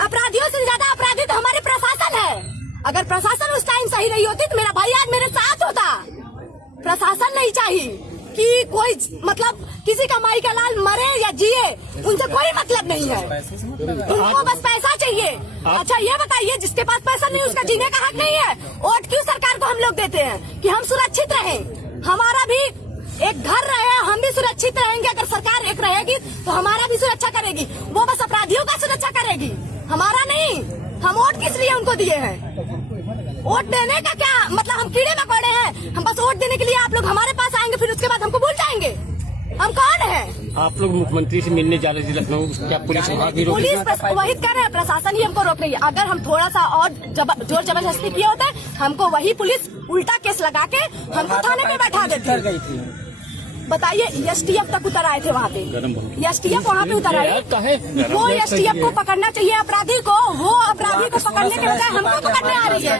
अपराधियों से ज्यादा अपराधी तो हमारे प्रशासन है। अगर प्रशासन उस टाइम सही नहीं होती तो मेरा भाई आज मेरे साथ होता। प्रशासन नहीं चाहिए कि कोई मतलब किसी का माई का लाल मरे या जिए, उनसे कोई मतलब नहीं है। उनको बस पैसा चाहिए। अच्छा ये बताइए, जिसके पास पैसा नहीं उसका जीने का हक नहीं है? वोट क्यों सरकार को हम लोग देते हैं कि हम सुरक्षित रहें, हमारा भी एक घर रहे, हम भी सुरक्षित रहेंगे। अगर सरकार एक रहेगी तो हमारा भी सुरक्षा करेगी, वो बस अपराधियों का सुरक्षा करेगी, हमारा नहीं। हम वोट किस लिए उनको दिए हैं? वोट देने का क्या मतलब? हम कीड़े मकोड़े हैं? हम बस वोट देने के लिए आप लोग हमारे पास आएंगे, फिर उसके बाद हमको भूल जाएंगे? हम कौन है? आप लोग मुख्यमंत्री से मिलने जा रहे थे लखनऊ, क्या पुलिस वही कर रहे हैं, प्रशासन ही हमको रोक रही है। अगर हम थोड़ा सा और जोर जबरदस्ती किए होते हमको वही पुलिस उल्टा केस लगा के हमको थाने में बैठा देती। बताइए, एसटीएफ तक उतर आए थे वहाँ पे, एसटीएफ वहाँ पे उतर आए। वो एसटीएफ को पकड़ना चाहिए अपराधी को, वो अपराधी को पकड़ने के बजाय हमको पकड़ने आ रही है।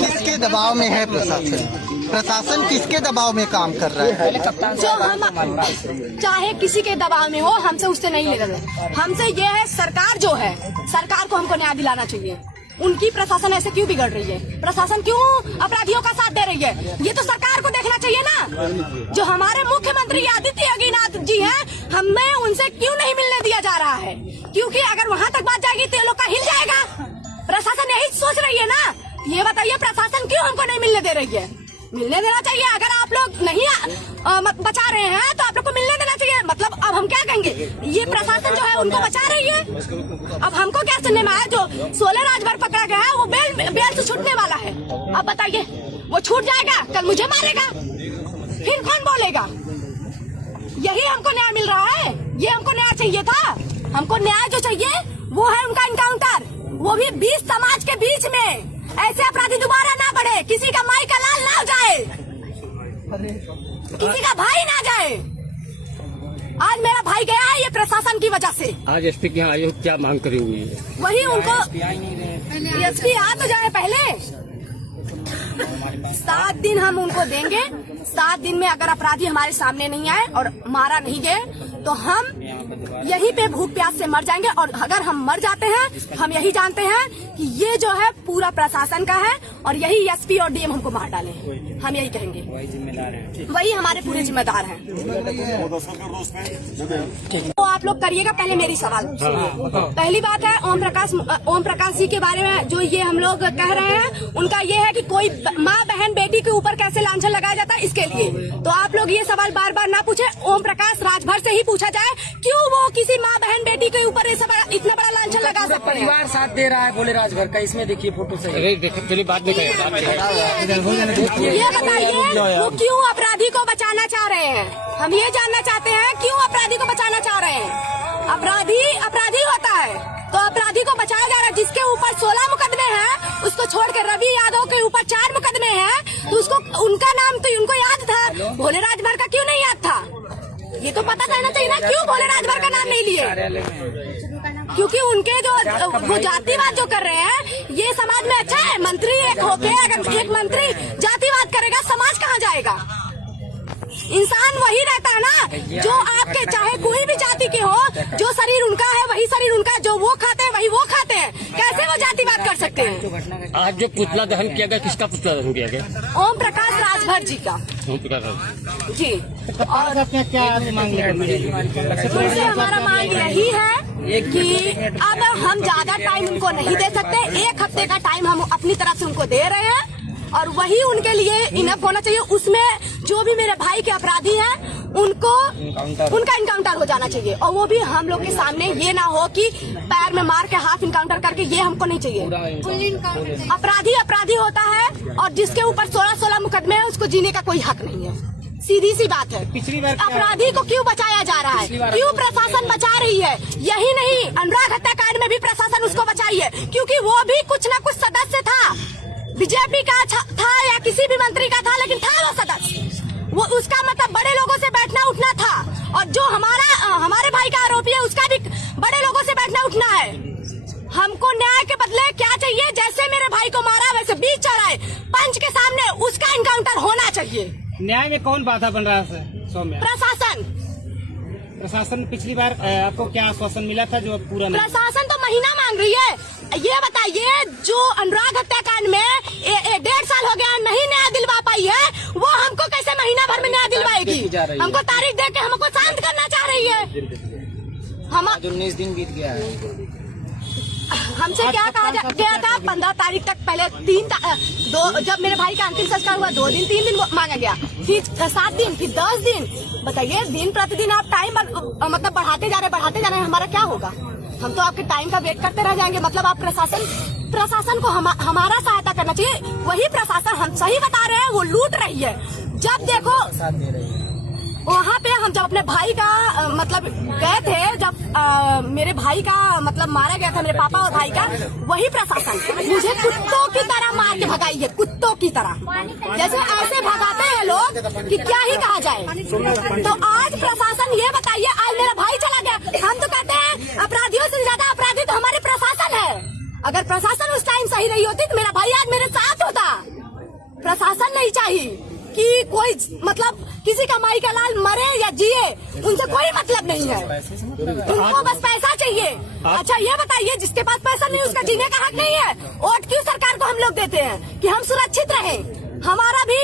किसके दबाव में है प्रशासन? प्रशासन किसके दबाव में काम कर रहा है? जो हम चाहे किसी के दबाव में हो, हमसे उससे नहीं ले रहे। हमसे ये है सरकार जो है, सरकार को हमको न्याय दिलाना चाहिए। उनकी प्रशासन ऐसे क्यों बिगड़ रही है? प्रशासन क्यों अपराधियों का साथ दे रही है? ये तो सरकार को देखना चाहिए ना। जो हमारे मुख्यमंत्री आदित्य योगीनाथ जी हैं, हमें उनसे क्यों नहीं मिलने दिया जा रहा है? क्योंकि अगर वहाँ तक बात जाएगी तो ये लोग का हिल जाएगा। प्रशासन यही सोच रही है ना। ये बताइए, प्रशासन क्यों हमको नहीं मिलने दे रही है? मिलने देना चाहिए। अगर आप लोग नहीं बचा रहे हैं तो आप लोग को मिलने देना चाहिए। मतलब अब हम क्या कहेंगे, ये प्रशासन जो है उनको बचा रही है। अब हमको क्या सुनने में आया, जो 16 राजभर पकड़ा गया है वो बेल से छूटने वाला है। अब बताइए, वो छूट जाएगा, कल मुझे मारेगा, फिर कौन बोलेगा? यही हमको न्याय मिल रहा है? ये हमको न्याय चाहिए था? हमको न्याय जो चाहिए वो है उनका इनकाउंटर, वो भी 20 समाज के बीच में। ऐसे अपराधी दोबारा ना बढ़े, किसी का माई का लाल ना जाए, किसी का भाई ना जाए। आज मेरा भाई गया है ये प्रशासन की वजह से। आज एसपी के यहाँ आए हो, क्या मांग करी हुई है? वही उनको एसपी आ तो जाए पहले। 7 दिन हम उनको देंगे। 7 दिन में अगर अपराधी हमारे सामने नहीं आए और मारा नहीं गए तो हम यहीं पे भूख प्यास से मर जाएंगे। और अगर हम मर जाते हैं, हम यही जानते हैं कि ये जो है पूरा प्रशासन का है और यही एसपी और डीएम हमको मार डाले। हम यही कहेंगे, वही हमारे पूरे जिम्मेदार हैं। तो आप लोग करिएगा, पहले मेरी सवाल सुनिए। पहली बात है ओम प्रकाश जी के बारे में जो ये हम लोग कह रहे हैं, उनका ये है कि कोई माँ बहन बेटी के ऊपर कैसे लांछन लगाया जाता है, इसके लिए तो आप लोग ये सवाल बार बार ना पूछे। ओम प्रकाश राजभर से ही पूछा जाए, क्यों वो किसी माँ बहन बेटी के ऊपर इतना बड़ा लांछन लगा सकते हैं? परिवार साथ दे रहा है भोले राजभर का, इसमें देखिए फोटो से। चलिए बात नहीं ये बताइए, वो क्यों अपराधी को बचाना चाह रहे हैं? हम ये जानना चाहते हैं, क्यों अपराधी को बचाना चाह रहे हैं? अपराधी होता है तो अपराधी को बचाया जा रहा है। जिसके ऊपर 16 मुकदमे हैं, उसको छोड़ के रवि यादव के ऊपर 4 मुकदमे हैं, तो उसको उनका नाम तो उनको याद था, भोले राजभर का क्यों नहीं याद था? ये तो पता रहना चाहिए ना, क्यों भोले राजभर का नाम नहीं लिए? क्योंकि उनके जो वो जातिवाद जो कर रहे हैं, ये समाज में अच्छा है? मंत्री एक होके अगर एक मंत्री जातिवाद करेगा, समाज कहाँ जाएगा? इंसान वही रहता है ना जो आपके चाहे कोई भी जाति के हो, जो शरीर उनका है वही शरीर उनका है, जो वो खाते हैं वही वो खाते हैं। कैसे वो जातिवाद कर सकते हैं? आज जो पुतला दहन किया गया, किसका पुतला दहन किया गया? ओम प्रकाश राजभर जी का। ओम प्रकाश जी। और उनसे हमारा मांग यही है कि अब हम ज्यादा टाइम उनको नहीं दे सकते। 1 हफ्ते का टाइम हम अपनी तरफ से उनको दे रहे हैं और वही उनके लिए इनफ होना चाहिए। उसमें जो भी मेरे भाई के अपराधी हैं उनका इनकाउंटर हो जाना चाहिए। और वो भी हम लोग के सामने, ये ना हो कि पैर में मार के हाफ इनकाउंटर करके, ये हमको नहीं चाहिए। अपराधी होता है और जिसके ऊपर 16 मुकदमे हैं, उसको जीने का कोई हक नहीं है। सीधी सी बात है। अपराधी को क्यों बचाया जा रहा है? क्यों प्रशासन बचा रही है? यही नहीं, अनुराग हत्याकांड में भी प्रशासन उसको बचाई है, क्योंकि वो भी कुछ न कुछ सदस्य था, बीजेपी का था या किसी भी मंत्री का था, लेकिन था वो सदस्य। वो उसका मतलब बड़े लोगों से बैठना उठना था। और जो हमारे भाई का आरोपी है, उसका भी बड़े लोगों से बैठना उठना है। हमको न्याय के बदले क्या चाहिए? जैसे मेरे भाई को मारा वैसे बीच चढ़ाए, पंच के सामने उसका इनकाउंटर होना चाहिए। न्याय में कौन बाधा बन रहा है सौम्या? प्रशासन। प्रशासन पिछली बार आपको क्या आश्वासन मिला था जो अब पूरा नहीं? प्रशासन तो महीना मांग रही है। ये बताइए, जो अनुराग हत्याकांड में 1.5 साल हो गया नहीं न्याय दिलवा पाई है, वो हमको कैसे महीना भर में न्याय दिलवाएगी? हमको तारीख दे के हमको शांत करना चाह रही है। हम 19 दिन बीत गया है। हमसे क्या कहा गया था? 15 तारीख तक, पहले जब मेरे भाई का अंतिम संस्कार हुआ 2 दिन 3 दिन मांगा गया, फिर 7 दिन, फिर 10 दिन। बताइए, दिन प्रतिदिन आप टाइम मतलब बढ़ाते जा रहे हैं, हमारा क्या होगा? हम तो आपके टाइम का वेट करते रह जाएंगे। मतलब आप प्रशासन को हमारा सहायता करना चाहिए। वही प्रशासन, हम सही बता रहे हैं, वो लूट रही है। जब देखो साथ दे रही है। वहाँ पे हम जब अपने भाई का मतलब गए थे, जब मेरे भाई का मतलब मारा गया था, मेरे पापा और भाई का, वही प्रशासन मुझे कुत्तों की तरह मार के भगाई है, कुत्तों की तरह। जैसे ऐसे भगाते हैं लोग कि क्या ही कहा जाए। तो आज प्रशासन, ये बताइए, आज मेरा भाई चला गया। हम तो कहते हैं अपराधियों से ज्यादा अपराधी तो हमारे प्रशासन है। अगर प्रशासन उस टाइम सही नहीं होती तो मेरा भाई आज मेरे साथ होता। प्रशासन नहीं चाहिए कि कोई मतलब किसी का माई का लाल मरे या जिए, उनसे कोई मतलब नहीं है। उनको बस पैसा चाहिए। अच्छा ये बताइए, जिसके पास पैसा नहीं उसका जीने का हक नहीं है? वोट क्यों सरकार को हम लोग देते हैं? कि हम सुरक्षित रहें, हमारा भी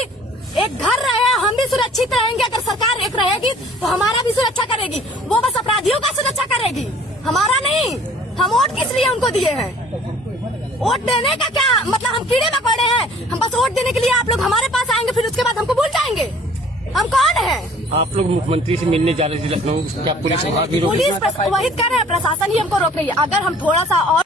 एक घर रहे, हम भी सुरक्षित रहेंगे। अगर सरकार एक रहेगी तो हमारा भी सुरक्षा करेगी। वो बस अपराधियों का सुरक्षा करेगी, हमारा नहीं। हम वोट किस लिए उनको दिए हैं? वोट देने का क्या मतलब? हम कीड़े मकोड़े हैं? हम बस वोट देने के लिए आप लोग हमारे पास आएंगे, फिर उसके बाद हमको भूल जाएंगे? हम कौन हैं? आप लोग मुख्यमंत्री से मिलने जा रहे थे लखनऊ, क्या पुलिस वहाँ भी रोक? पुलिस वही कर रहे हैं, प्रशासन ही हमको रोक रही है। अगर हम थोड़ा सा और